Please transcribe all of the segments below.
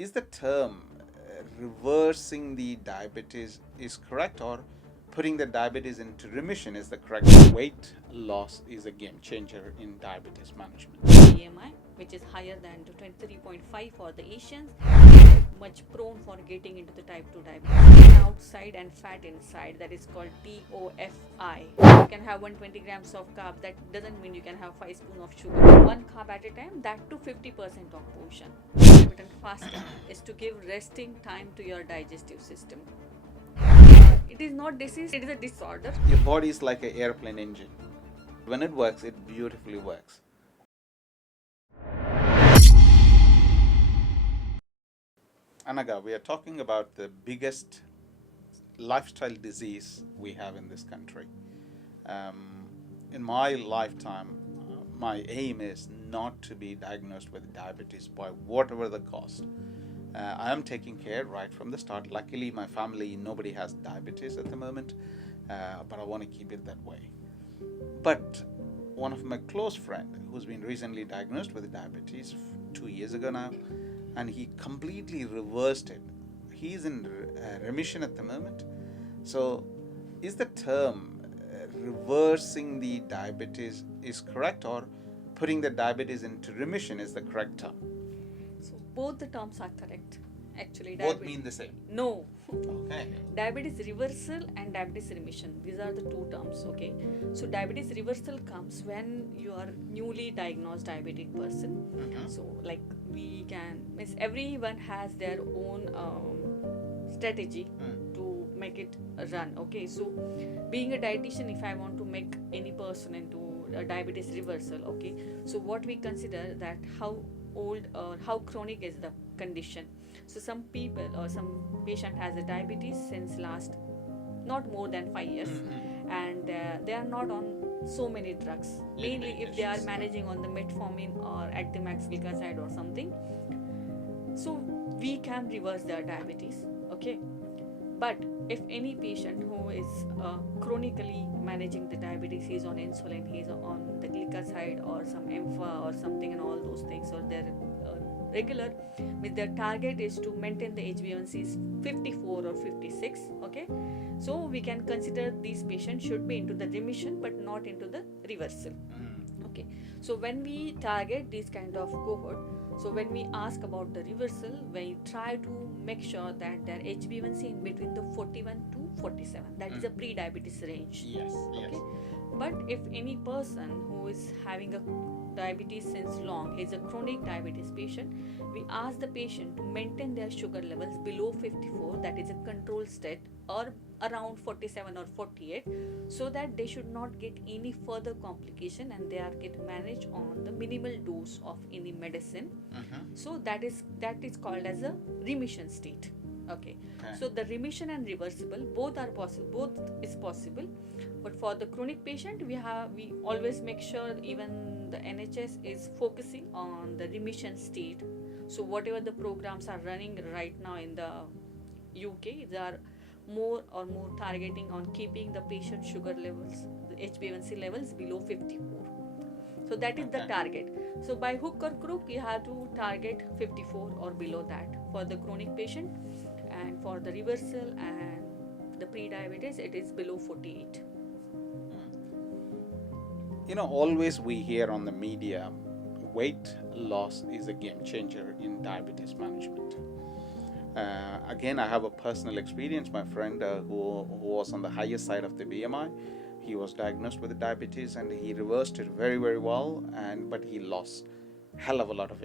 is the term reversing the diabetes is correct, or putting the diabetes into remission is the correct? Weight loss is a game changer in diabetes management. BMI, which is higher than 23.5 for the Asians, much prone for getting into the type 2 diabetes. Outside and fat inside, that is called TOFI. You can have 120 grams of carb, that doesn't mean you can have 5 spoons of sugar. One carb at a time, that to 50% of portion. Intermittent fasting is to give resting time to your digestive system. It is not disease, it is a disorder. Your body is like an airplane engine. When it works, it beautifully works. Anaga, we are talking about the biggest lifestyle disease we have in this country. In my lifetime, my aim is not to be diagnosed with diabetes by whatever the cost. I am taking care right from the start. Luckily, my family, nobody has diabetes at the moment, but I want to keep it that way. But one of my close friend who's been recently diagnosed with diabetes 2 years ago now, and he completely reversed it. He's in remission at the moment. So is the term reversing the diabetes is correct, or putting the diabetes into remission is the correct term? So both the terms are correct. Actually, Both mean the same. No. Okay. Diabetes reversal and diabetes remission, these are the two terms. Okay, so diabetes reversal comes when you are newly diagnosed diabetic person. So like we can miss, everyone has their own strategy to make it run. Okay, so being a dietitian, if I want to make any person into a diabetes reversal, okay, so what we consider that how old or how chronic is the condition. So some people or some patient has a diabetes since last not more than 5 years, and they are not on so many drugs. Mainly if they are managing on the metformin or at the max glycoside or something, so we can reverse their diabetes. Okay, but if any patient who is chronically managing the diabetes, he's on insulin, he's on the glycoside or some EMPHA or something and all those things, or they're regular, with their target is to maintain the HbA1c 54 or 56. Okay, so we can consider these patients should be into the remission but not into the reversal. Okay, so when we target this kind of cohort, so when we ask about the reversal, we try to make sure that their HbA1c in between the 41 to 47, that is a pre-diabetes range. Yes. Okay, but if any person who is having a diabetes since long, he is a chronic diabetes patient, we ask the patient to maintain their sugar levels below 54, that is a control state, or around 47 or 48, so that they should not get any further complication and they are get managed on the minimal dose of any medicine. So that is called as a remission state. Okay. So the remission and reversible both are possible, both is possible, but for the chronic patient we always make sure even the NHS is focusing on the remission state. So whatever the programs are running right now in the UK, they are more targeting on keeping the patient sugar levels, the HbA1c levels below 54. So that is the target. So by hook or crook, you have to target 54 or below that for the chronic patient, and for the reversal and the pre-diabetes, it is below 48. Always we hear on the media, weight loss is a game changer in diabetes management. Again, I have a personal experience. My friend who was on the highest side of the BMI, he was diagnosed with diabetes and he reversed it very, very well. But he lost hell of a lot of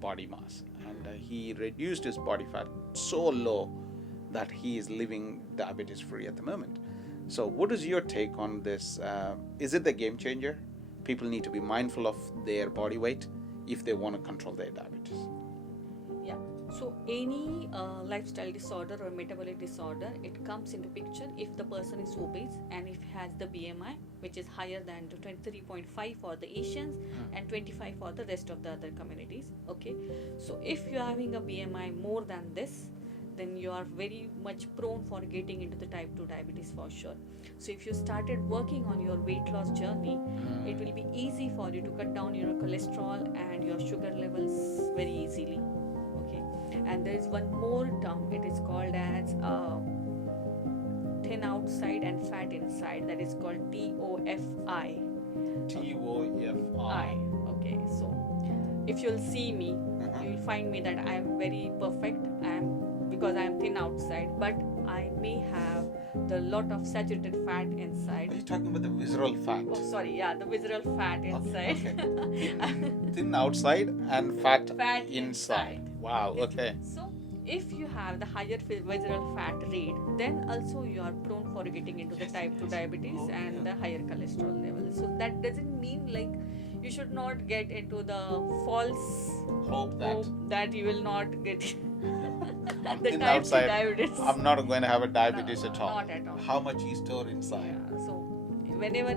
body mass, and he reduced his body fat so low that he is living diabetes free at the moment. So what is your take on this? Is it the game changer? People need to be mindful of their body weight if they want to control their diabetes. Yeah, so any lifestyle disorder or metabolic disorder, it comes into picture if the person is obese and if has the BMI which is higher than 23.5 for the Asians and 25 for the rest of the other communities. Okay, so if you are having a BMI more than this, then you are very much prone for getting into the type 2 diabetes for sure. So if you started working on your weight loss journey, it will be easy for you to cut down your cholesterol and your sugar levels very easily. Okay, And there is one more term, it is called as thin outside and fat inside, that is called TOFI. TOFI. Okay, so if you'll see me, you'll find me that I am very perfect. Because I am thin outside, but I may have the lot of saturated fat inside. Are you talking about the visceral fat? Oh, sorry, yeah, the visceral fat inside. Okay. Thin outside and fat inside. Wow, okay. So, if you have the higher visceral fat rate, then also you are prone for getting into the type 2 diabetes and the higher cholesterol level. So, that doesn't mean like you should not get into the false hope that you will not get I'm the thin type 2 outside. diabetes. I'm not going to have a diabetes at all. Not at all. How much you store inside? Yeah, so whenever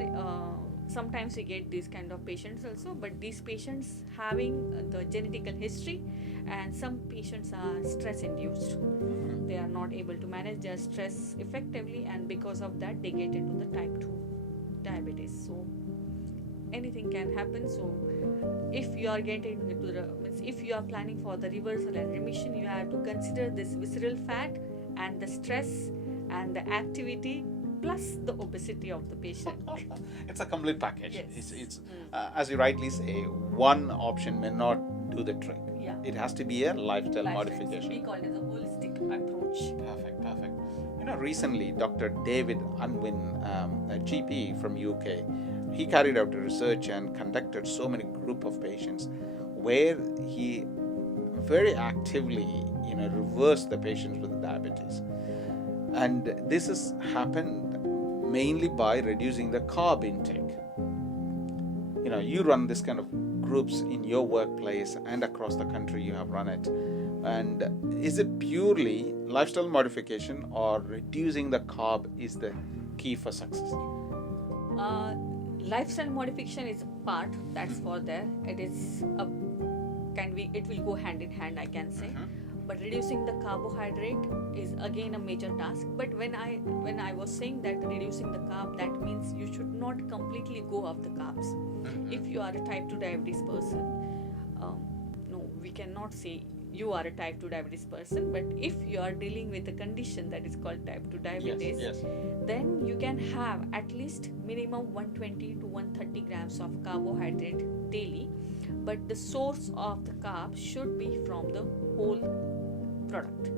sometimes we get these kind of patients also, but these patients having the genetical history, and some patients are stress induced. They are not able to manage their stress effectively, and because of that they get into the type 2 diabetes. So anything can happen. So if you are getting into the if you are planning for the reversal and remission, you have to consider this visceral fat and the stress and the activity plus the obesity of the patient. It's a complete package. Yes. It's as you rightly say, one option may not do the trick. Yeah. It has to be a lifestyle modification. We call it a holistic approach. Perfect. Recently, Dr. David Unwin, a GP from UK, he carried out a research and conducted so many group of patients where he very actively, reversed the patients with diabetes. And this has happened mainly by reducing the carb intake. You run this kind of groups in your workplace and across the country you have run it. And is it purely lifestyle modification or reducing the carb is the key for success? Lifestyle modification is a part that's for there. It will go hand in hand, I can say. But reducing the carbohydrate is again a major task. But when I was saying that reducing the carb, that means you should not completely go off the carbs. If you are a type 2 diabetes person, no, we cannot say you are a type 2 diabetes person, but if you are dealing with a condition that is called type 2 diabetes, yes. then you can have at least minimum 120 to 130 grams of carbohydrate daily, but the source of the carb should be from the whole product.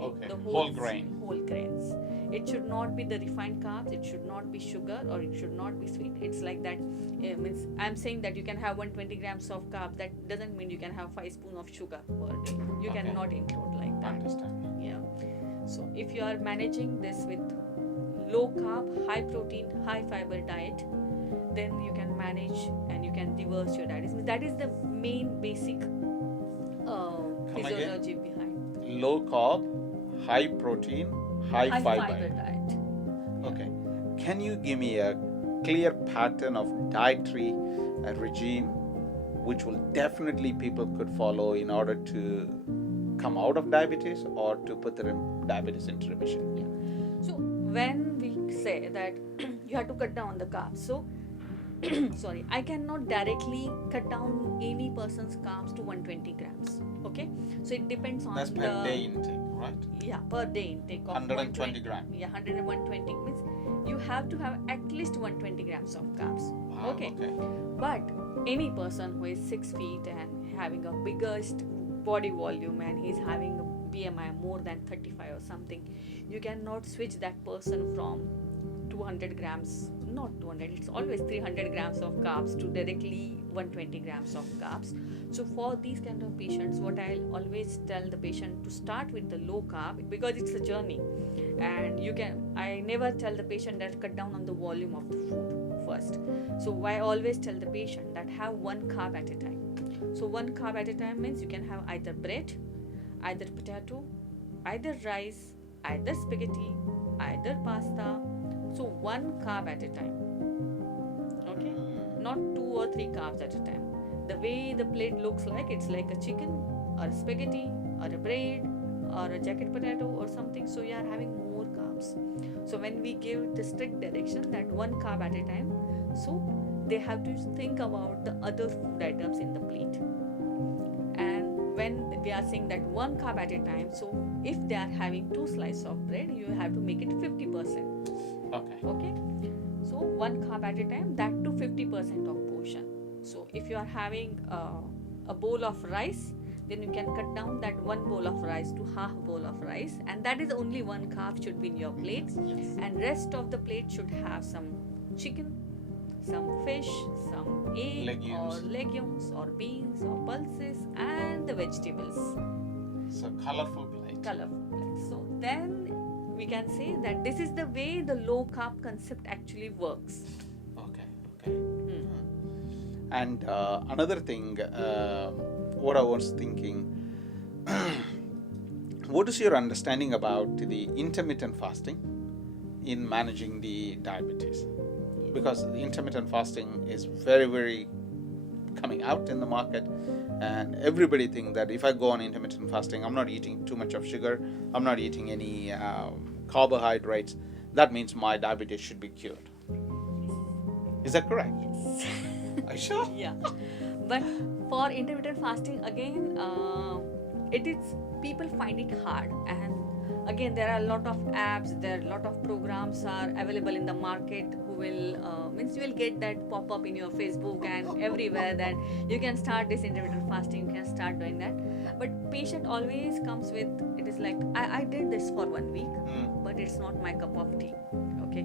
Okay. The Whole grains. It should not be the refined carbs, it should not be sugar, or it should not be sweet. It's like that. Means I'm saying that you can have 120 grams of carb. That doesn't mean you can have 5 spoons of sugar per day. You cannot include like that. Understand. Yeah. So if you are managing this with low carb, high protein, high fiber diet, then you can manage and you can reverse your diabetes. That is the main basic physiology behind. Low carb, high protein, high fiber diet. Okay. Can you give me a clear pattern of dietary regime which will definitely people could follow in order to come out of diabetes or to put their diabetes into remission? Yeah. So when we say that you have to cut down the carbs, so sorry, I cannot directly cut down any person's carbs to 120 grams. Okay, so it depends on that's per day intake, right? Yeah, per day intake of 120 grams. Yeah, 120 means you have to have at least 120 grams of carbs. Wow, okay. But any person who is 6 feet and having a biggest body volume and he's having a BMI more than 35 or something, you cannot switch that person from 200 grams, not 200, it's always 300 grams of carbs to directly 120 grams of carbs. So for these kind of patients, what I'll always tell the patient to start with the low carb, because it's a journey, and I never tell the patient that cut down on the volume of the food first. So I always tell the patient that have one carb at a time. So one carb at a time means you can have either bread, either potato, either rice, either spaghetti, either pasta. So one carb at a time. Okay, not 2 or 3 carbs at a time. The way the plate looks like, it's like a chicken or a spaghetti or a bread or a jacket potato or something. So you are having more carbs. So when we give the strict direction that one carb at a time, so they have to think about the other food items in the plate. And when we are saying that one carb at a time, so if they are having 2 slices of bread, you have to make it 50%. Okay. So one carb at a time, that to 50% of portion. So if you are having a bowl of rice, then you can cut down that one bowl of rice to half bowl of rice, and that is only one carb should be in your plate. Yes. And rest of the plate should have some chicken, some fish, some egg or legumes or beans or pulses and the vegetables. So colorful plate. So then we can say that this is the way the low carb concept actually works. Okay. And another thing, what I was thinking, what is your understanding about the intermittent fasting in managing the diabetes? Because the intermittent fasting is very, very coming out in the market, and everybody think that if I go on intermittent fasting, I'm not eating too much of sugar, I'm not eating any carbohydrates, that means my diabetes should be cured. Is that correct? Yes. Are you sure? Yeah. But for intermittent fasting, again, it is, people find it hard, and again there are a lot of apps, there are a lot of programs are available in the market who will means you will get that pop up in your Facebook and everywhere that you can start this intermittent fasting, you can start doing that. But patient always comes with, it is like, I did this for 1 week, but it's not my cup of tea. Okay.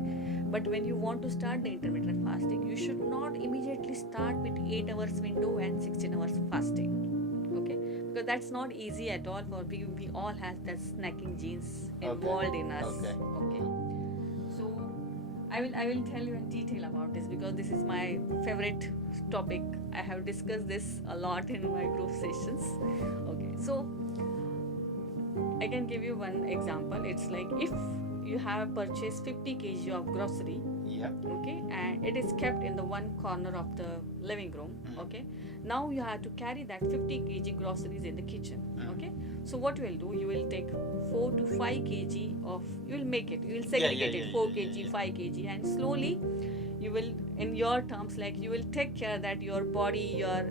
But when you want to start the intermittent fasting, you should not immediately start with 8 hours window and 16 hours fasting. Okay, because that's not easy at all. For we all have that snacking genes involved in us. Okay. So I will tell you in detail about this because this is my favorite topic. I have discussed this a lot in my group sessions. Okay, so I can give you one example. It's like if you have purchased 50 kg of grocery, okay, and it is kept in the one corner of the living room, okay. Now you have to carry that 50 kg groceries in the kitchen, okay. So what you will do, you will take 4 to 5 kg of, you will make it, you will segregate it, 4 kg, 5 kg, and slowly you will, in your terms, like you will take care that your body, your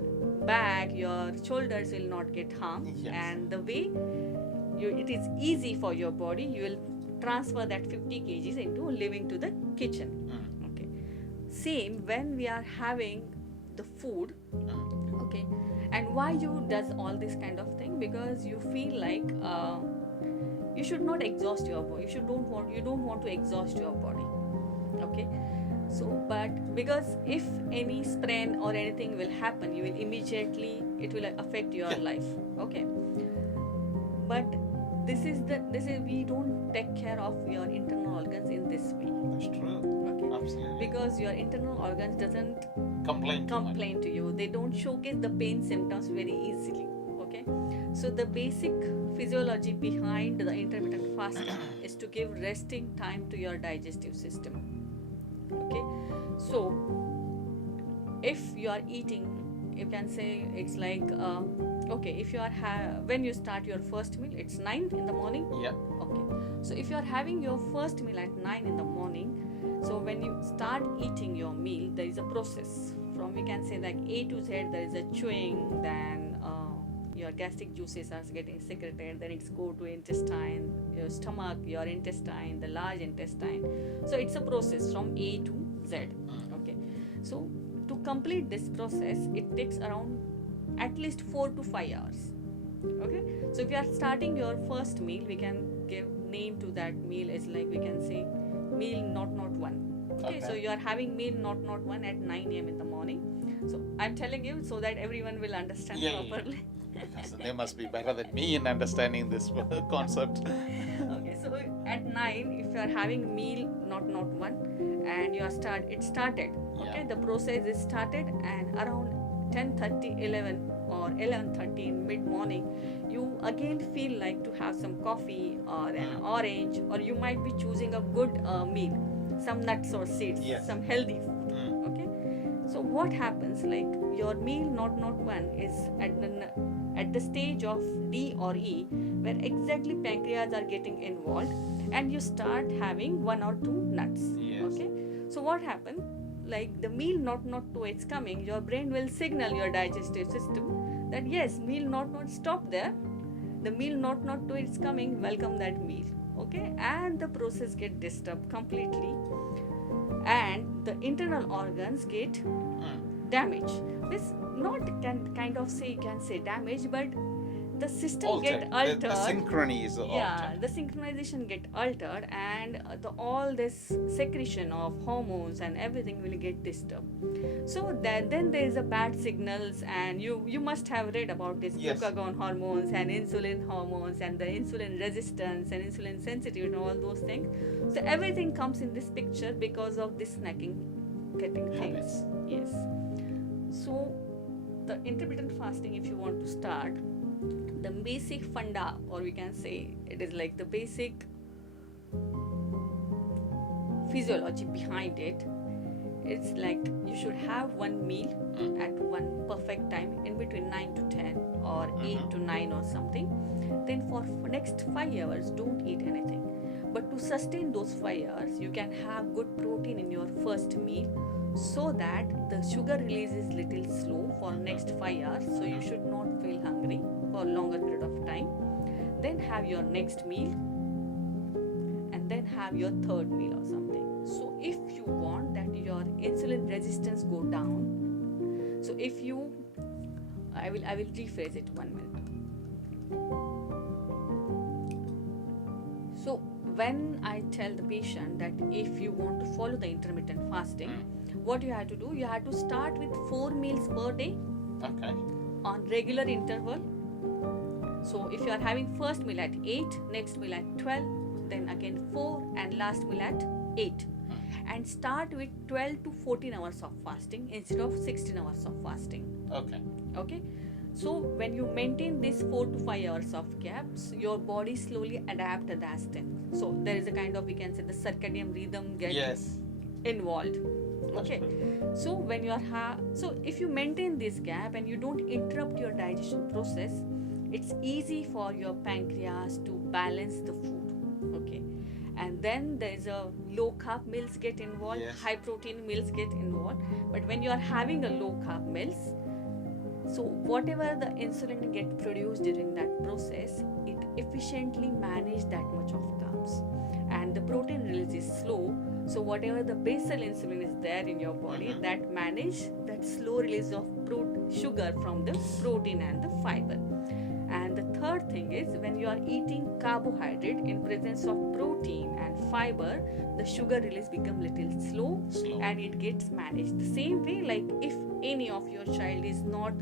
back, your shoulders will not get harmed, and the way it is easy for your body, you will transfer that 50 kgs into living to the kitchen. Okay. Same when we are having the food. Okay. And why you does all this kind of thing? Because you feel like you should not exhaust your body. You don't want to exhaust your body. Okay. So, but because if any sprain or anything will happen, you will immediately, it will affect your life. Okay. But this is we don't take care of your internal organs in this way. That's true. Okay. Absolutely. Because your internal organs doesn't complain to you. They don't showcase the pain symptoms very easily. Okay. So the basic physiology behind the intermittent fasting is to give resting time to your digestive system. Okay. So if you are eating, you can say it's like okay, if you are when you start your first meal, it's 9 in the morning. Okay. So if you are having your first meal at 9 in the morning, so when you start eating your meal, there is a process from, we can say, like A to Z. There is a chewing, then your gastric juices are getting secreted, then it's go to intestine, your stomach, your intestine, the large intestine. So it's a process from A to Z. Okay. So to complete this process, it takes around at least 4 to 5 hours. Okay. So if you are starting your first meal, we can give name to that meal as like, we can say meal not 1. Okay. So you are having meal not 1 at 9 a.m. in the morning. So I'm telling you so that everyone will understand properly. Because they must be better than me in understanding this concept. Okay, so at 9, if you are having meal not 1 and you are it started. Okay, the process is started, and around 10:30, 11 or 11:30 in mid-morning, you again feel like to have some coffee or an orange, or you might be choosing a good meal, some nuts or seeds, some healthy food. Okay, so what happens, like your meal not 1 is at the stage of D or E, where exactly pancreas are getting involved, and you start having 1 or 2 nuts. Okay, so what happens, like the meal not 2 is coming, your brain will signal your digestive system that yes, meal not stop there. The meal not to it's coming, welcome that meal. Okay, and the process get disturbed completely, and the internal organs get damaged. This not can say damage, but the system get altered. The synchrony is Yeah, altered. the synchronization get altered, and all this secretion of hormones and everything will get disturbed. So then there is a bad signals, and you must have read about this glucagon hormones and insulin hormones and the insulin resistance and insulin sensitivity and all those things. So everything comes in this picture because of this snacking getting things. Yes. So the intermittent fasting, if you want to start, the basic funda, or we can say it is like the basic physiology behind it. It's like you should have one meal at one perfect time in between 9 to 10 or 8 to 9 or something. Then for next 5 hours don't eat anything, but to sustain those 5 hours you can have good protein in your first meal, so that the sugar release is little slow for next 5 hours, so you should not feel hungry for a longer period of time. Then have your next meal, and then have your third meal or something. So if you want that your insulin resistance go down, so if you I will rephrase it 1 minute. So when I tell the patient that if you want to follow the intermittent fasting, what you have to do, you have to start with 4 meals per day. Okay. On regular interval. So if you are having first meal at 8, next meal at 12, then again 4, and last meal at 8. And start with 12 to 14 hours of fasting instead of 16 hours of fasting. Okay. So when you maintain this 4 to 5 hours of gaps, your body slowly adapt to that step. So there is a kind of, we can say, the circadian rhythm gets involved. Okay. So when you are so if you maintain this gap and you don't interrupt your digestion process, it's easy for your pancreas to balance the food. Okay. And then there is a low carb meals get involved, high protein meals get involved. But when you are having a low carb meals, so whatever the insulin get produced during that process, it efficiently manage that much of carbs, and the protein release is slow. So whatever the basal insulin is there in your body, that manage that slow release of sugar from the protein and the fiber. And the third thing is, when you are eating carbohydrate in presence of protein and fiber, the sugar release become little slow and it gets managed. The same way, like if any of your child is not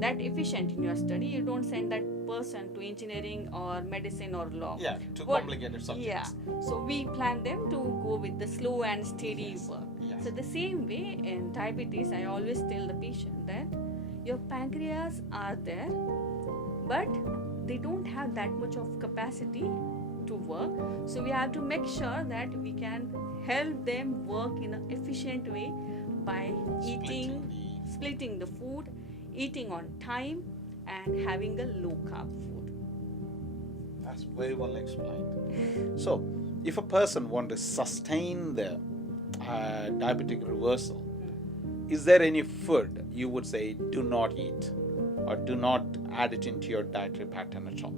that efficient in your study, you don't send that person to engineering or medicine or law. Yeah, too complicated subjects. Yeah, so we plan them to go with the slow and steady work. Yes. So the same way in diabetes, I always tell the patient that your pancreas are there, but they don't have that much of capacity to work. So we have to make sure that we can help them work in an efficient way by splitting the food, eating on time, and having a low carb food. That's very well explained. So, if a person wants to sustain the diabetic reversal, is there any food you would say do not eat or do not add it into your dietary pattern at all?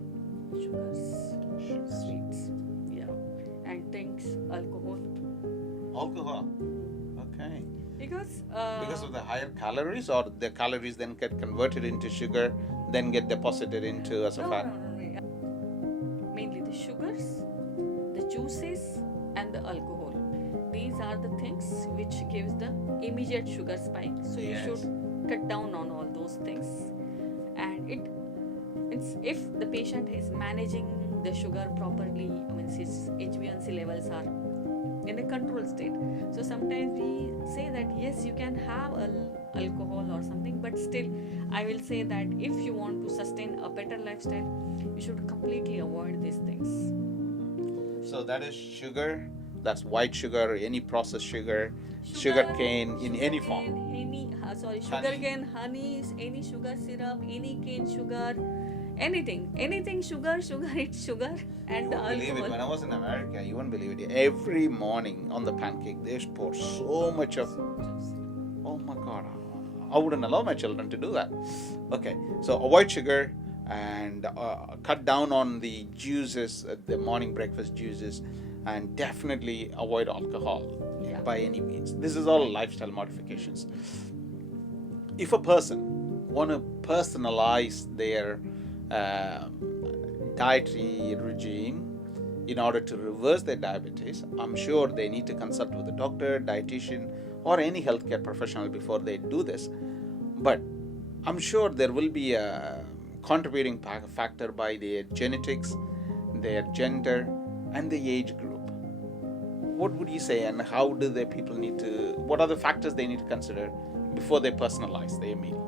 Sugars, sweets, and things, alcohol. Alcohol. Okay. Because of the higher calories, or the calories then get converted into sugar, then get deposited into as a fat? No. Mainly the sugars, the juices, and the alcohol. These are the things which gives the immediate sugar spike. So you should cut down on all those things. And it's if the patient is managing the sugar properly, his HbA1c levels are in a control state. So sometimes we say that yes, you can have alcohol or something, but still I will say that if you want to sustain a better lifestyle, you should completely avoid these things. So that is sugar, that's white sugar, any processed sugar cane in any form. Sugar cane, honey, any sugar syrup, any cane sugar, anything sugar, it's sugar. And you won't believe it, when I was in America, you won't believe it, every morning on the pancake they pour so much of, oh my god, I wouldn't allow my children to do that. Okay, so avoid sugar and cut down on the juices, the morning breakfast juices, and definitely avoid alcohol by any means. This is all lifestyle modifications. If a person want to personalize their dietary regime in order to reverse their diabetes, I'm sure they need to consult with a doctor, dietitian, or any healthcare professional before they do this. But I'm sure there will be a contributing factor by their genetics, their gender, and the age group. What would you say, and how do the people need to, what are the factors they need to consider before they personalize their meal?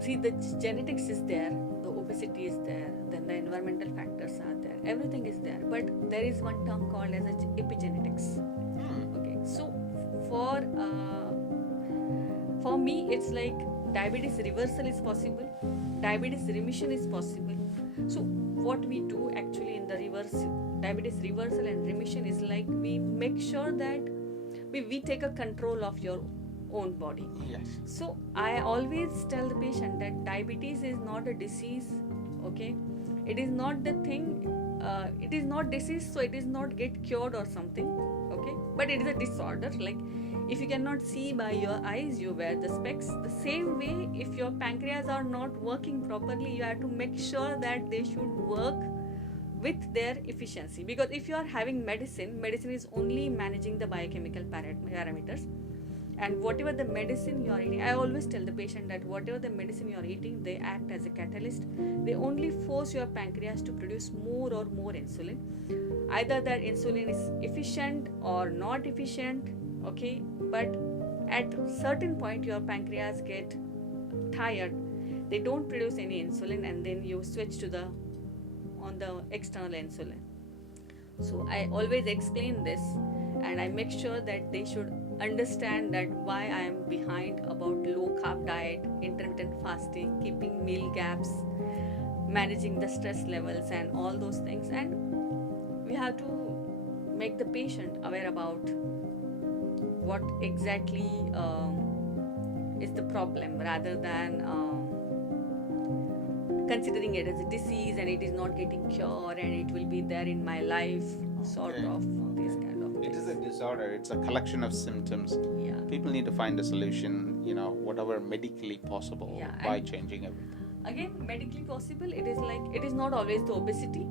See, the genetics is there, the obesity is there, then the environmental factors are there, everything is there. But there is one term called as epigenetics. Okay, so for me, it's like diabetes reversal is possible, diabetes remission is possible. So what we do actually in the diabetes reversal and remission is like we make sure that we take a control of your own body. Yes. So I always tell the patient that diabetes is not a disease, okay? It is not the thing, it is not disease, so it is not get cured or something, okay? But it is a disorder. Like if you cannot see by your eyes, you wear the specs. The same way, if your pancreas are not working properly, you have to make sure that they should work with their efficiency. Because if you are having medicine is only managing the biochemical parameters. And whatever the medicine you are eating, I always tell the patient that whatever the medicine you are eating, they act as a catalyst. They only force your pancreas to produce more or more insulin. Either that insulin is efficient or not efficient, okay? But at certain point, your pancreas get tired. They don't produce any insulin, and then you switch to the external insulin. So I always explain this, and I make sure that they should understand that why I am behind about low carb diet, intermittent fasting, keeping meal gaps, managing the stress levels and all those things. And we have to make the patient aware about what exactly is the problem, rather than considering it as a disease and it is not getting cured and it will be there in my life, sort of these kind of things. It is a disorder. It's a collection of symptoms. Yeah. People need to find a solution, whatever medically possible by changing everything. Again, medically possible, it is like, it is not always the obesity,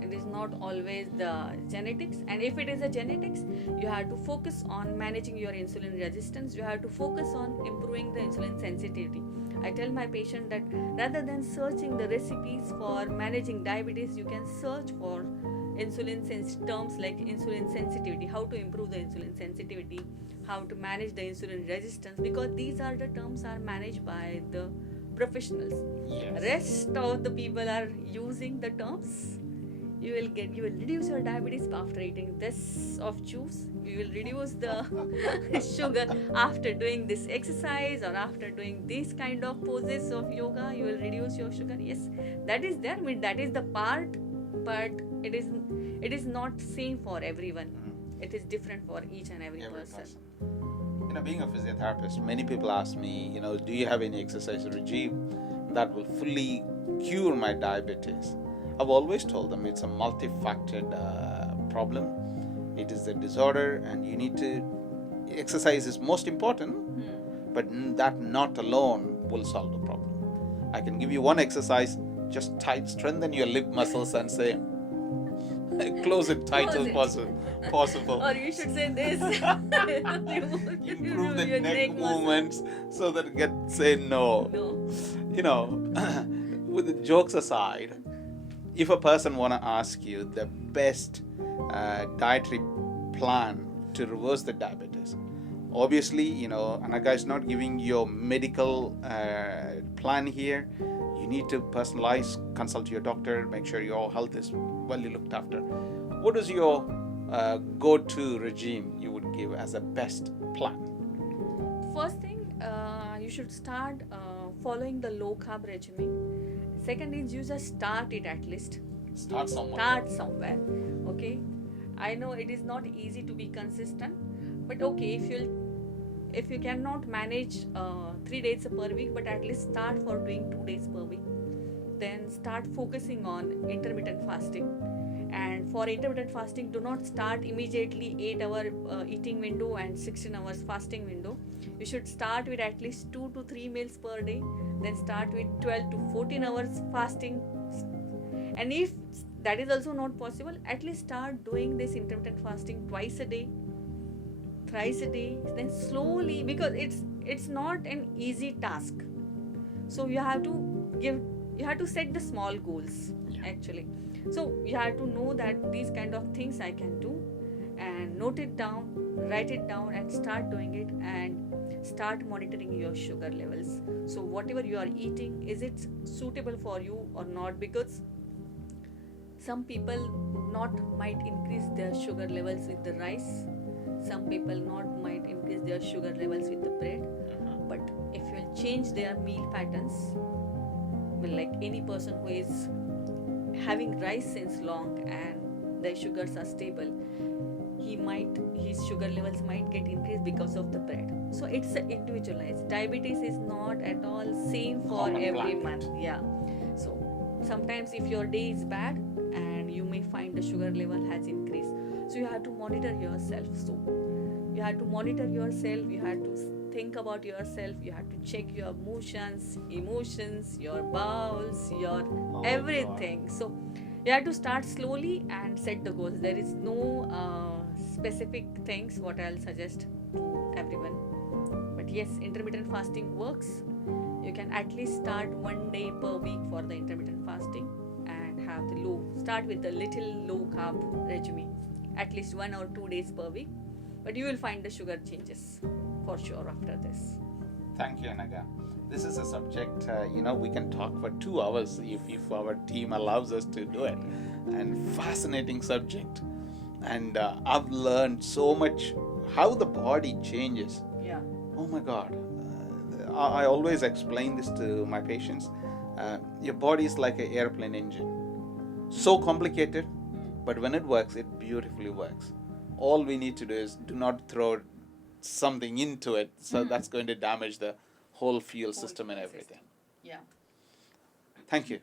it is not always the genetics. And if it is a genetics, you have to focus on managing your insulin resistance. You have to focus on improving the insulin sensitivity. I tell my patient that rather than searching the recipes for managing diabetes, you can search for terms like insulin sensitivity, how to improve the insulin sensitivity, how to manage the insulin resistance, because these are the terms are managed by the professionals. Yes. Rest of the people are using the terms. You will reduce your diabetes after eating this of juice. You will reduce the sugar after doing this exercise or after doing these kind of poses of yoga. You will reduce your sugar. Yes, that is there. I mean, that is the part, but it is not same for everyone. It is different for each and every person. Being a physiotherapist, many people ask me, do you have any exercise regime that will fully cure my diabetes? I've always told them it's a multifactored problem. It is a disorder, and you need to, exercise is most important, but that not alone will solve the problem. I can give you one exercise, just strengthen your lip muscles and say, close it tight as possible. Or you should say this. Improve the neck movements so that it gets say no. With the jokes aside, if a person want to ask you the best dietary plan to reverse the diabetes, obviously, Anagha is not giving you a medical plan here. You need to personalize, consult your doctor, make sure your health is well looked after. What is your go-to regime you would give as a best plan? First thing, you should start following the low-carb regimen. Second is you just start it at least. Start somewhere. Start somewhere. Okay. I know it is not easy to be consistent, but okay, if you'll if you cannot manage 3 days per week, but at least start for doing 2 days per week. Then start focusing on intermittent fasting. And for intermittent fasting, do not start immediately 8 hour eating window and 16 hours fasting window. You should start with at least 2 to 3 meals per day, then start with 12 to 14 hours fasting. And if that is also not possible, at least start doing this intermittent fasting twice a day, thrice a day, then slowly, because it's not an easy task. So you have to set the small goals actually. So you have to know that these kind of things I can do, and note it down, write it down, and start doing it, and start monitoring your sugar levels. So whatever you are eating, is it suitable for you or not? Because some people not might increase their sugar levels with the rice, some people not might increase their sugar levels with the bread. But if you will change their meal patterns, well, like any person who is having rice since long and their sugars are stable, his sugar levels might get increased because of the bread. So it's individualized. Diabetes is not at all same for Common everyone. blanket. Yeah. So sometimes if your day is bad, and you may find the sugar level has increased, so you have to monitor yourself. So you have to monitor yourself, you have to think about yourself, you have to check your motions, emotions, your bowels, your everything. So you have to start slowly and set the goals. There is no specific things what I'll suggest to everyone. But yes, intermittent fasting works. You can at least start 1 day per week for the intermittent fasting, and have start with the little low carb regime, at least 1 or 2 days per week. But you will find the sugar changes for sure after this. Thank you, Anaga. This is a subject, we can talk for 2 hours if our team allows us to do it. And fascinating subject. And I've learned so much how the body changes. Yeah. Oh my God. I always explain this to my patients. Your body is like an airplane engine. So complicated, but when it works, it beautifully works. All we need to do is do not throw something into it, so that's going to damage the whole fuel system and everything. Yeah. Thank you.